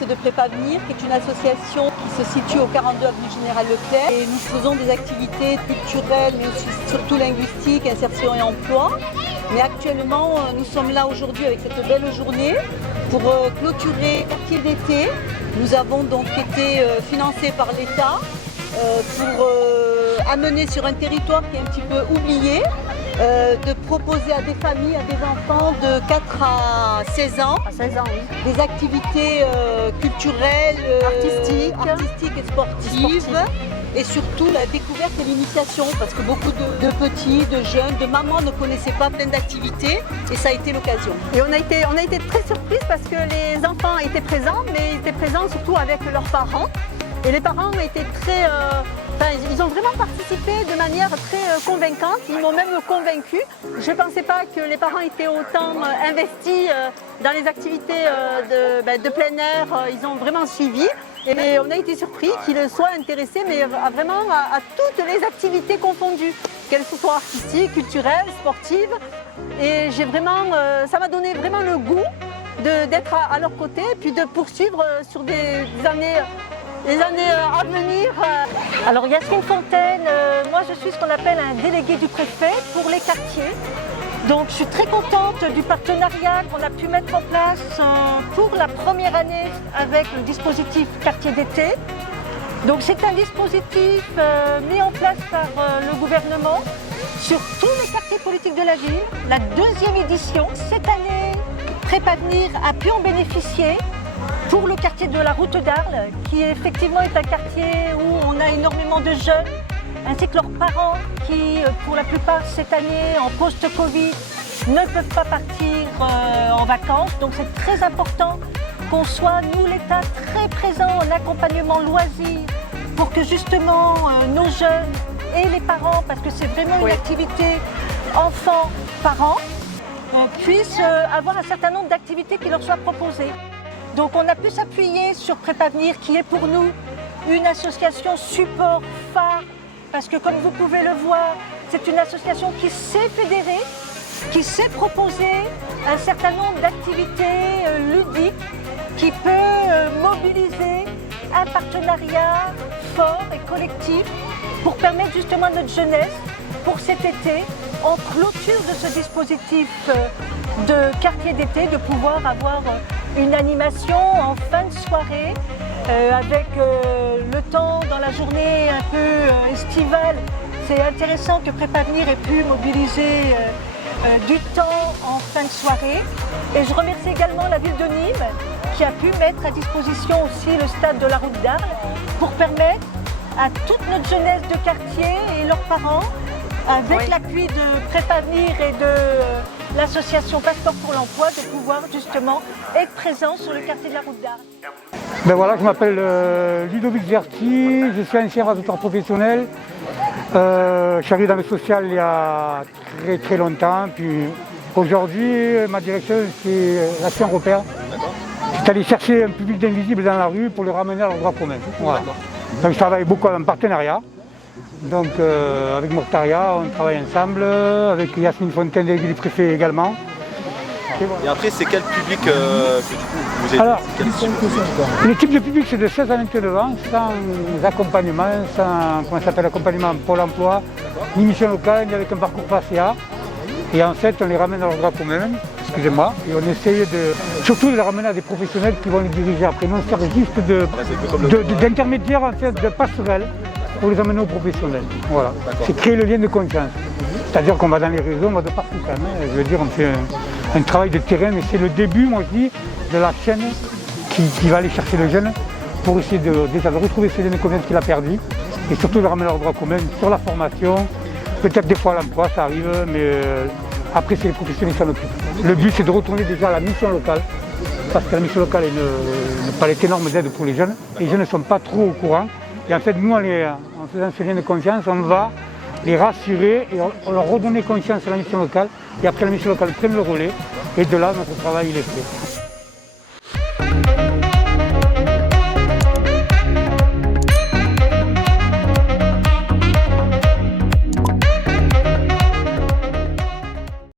directrice de Prépavenir, qui est une association qui se situe au 42 avenue Général Leclerc. Et nous faisons des activités culturelles, mais aussi surtout linguistiques, insertion et emploi. Mais actuellement, nous sommes là aujourd'hui avec cette belle journée pour clôturer le quartier d'été. Nous avons donc été financés par l'État pour amener sur un territoire qui est un petit peu oublié, de proposer à des familles, à des enfants de 4 à 16 ans, oui, des activités culturelles, artistiques et sportives. Et surtout la découverte et l'initiation, parce que beaucoup de petits, de jeunes, de mamans ne connaissaient pas plein d'activités et ça a été l'occasion. Et on a été très surprises parce que les enfants étaient présents, mais ils étaient présents surtout avec leurs parents. Et les parents étaient ils ont vraiment participé de manière très convaincante, ils m'ont même convaincue. Je ne pensais pas que les parents étaient autant investis dans les activités de plein air, ils ont vraiment suivi. Et on a été surpris qu'ils soient intéressés mais vraiment à toutes les activités confondues, qu'elles soient artistiques, culturelles, sportives. Et ça m'a donné vraiment le goût d'être à leur côté et puis de poursuivre sur les années à venir. Alors Yasmine Fontaine, moi je suis ce qu'on appelle un délégué du préfet pour les quartiers. Donc je suis très contente du partenariat qu'on a pu mettre en place pour la première année avec le dispositif quartier d'été. Donc c'est un dispositif mis en place par le gouvernement sur tous les quartiers politiques de la ville. La deuxième édition, cette année, Prépavenir a pu en bénéficier pour le quartier de la Route d'Arles, qui effectivement est un quartier où on a énormément de jeunes, ainsi que leurs parents qui, pour la plupart cette année, en post-Covid, ne peuvent pas partir en vacances. Donc c'est très important qu'on soit, nous l'État, très présent en accompagnement loisir pour que justement nos jeunes et les parents, parce que c'est vraiment une activité enfants-parents, puissent avoir un certain nombre d'activités qui leur soient proposées. Donc on a pu s'appuyer sur Prépavenir, qui est pour nous une association support phare, parce que comme vous pouvez le voir, c'est une association qui sait fédérer, qui sait proposer un certain nombre d'activités ludiques, qui peut mobiliser un partenariat fort et collectif pour permettre justement à notre jeunesse, pour cet été, en clôture de ce dispositif de quartier d'été, de pouvoir avoir une animation en fin de soirée avec le temps dans la journée un peu estivale. C'est intéressant que Prépavenir ait pu mobiliser du temps en fin de soirée. Et je remercie également la ville de Nîmes qui a pu mettre à disposition aussi le stade de la Route d'Arles pour permettre à toute notre jeunesse de quartier et leurs parents, avec l'appui de Prépavenir et de l'association Passeport pour l'emploi, de pouvoir justement être présent sur le quartier de la Route d'Arles. Ben voilà, je m'appelle Ludovic Gerti, je suis ancien raseteur professionnel. Je suis arrivé dans le social il y a très longtemps. Puis aujourd'hui, ma direction, c'est l'action repère. C'est aller chercher un public d'invisibles dans la rue pour le ramener à leur droit commun. Voilà. Donc je travaille beaucoup en partenariat. Donc avec Mortaria, on travaille ensemble, avec Yasmine Fontaine, déléguée du préfet également. Et après, c'est quel public que du coup vous êtes? Alors, le type de public, c'est de 16 à 29 ans, sans accompagnement, sans accompagnement Pôle emploi, ni mission locale, ni avec un parcours PACA. Et en fait, on les ramène à leur droit commun, excusez-moi, et on essaye surtout de les ramener à des professionnels qui vont les diriger après. Non, c'est juste d'intermédiaire, en fait, de passerelle pour les amener aux professionnels. Voilà. C'est créer le lien de confiance. C'est-à-dire qu'on va dans les réseaux, on va de partout quand même. Je veux dire, on fait un travail de terrain, mais c'est le début, moi je dis, de la chaîne qui va aller chercher le jeune pour essayer déjà de retrouver ce lien de confiance qu'il a perdu et surtout de le ramener à leur droit commun sur la formation, peut-être des fois à l'emploi, ça arrive, mais après c'est les professionnels qui s'en occupent. Le but c'est de retourner déjà à la mission locale, parce que la mission locale est une palette énorme d'aide pour les jeunes, et les jeunes ne sont pas trop au courant. Et en fait, nous, en faisant ce lien de confiance, on va les rassurer et on leur redonner confiance à la mission locale. Et après, la mission locale prenne le relais. Et de là, notre travail, il est fait.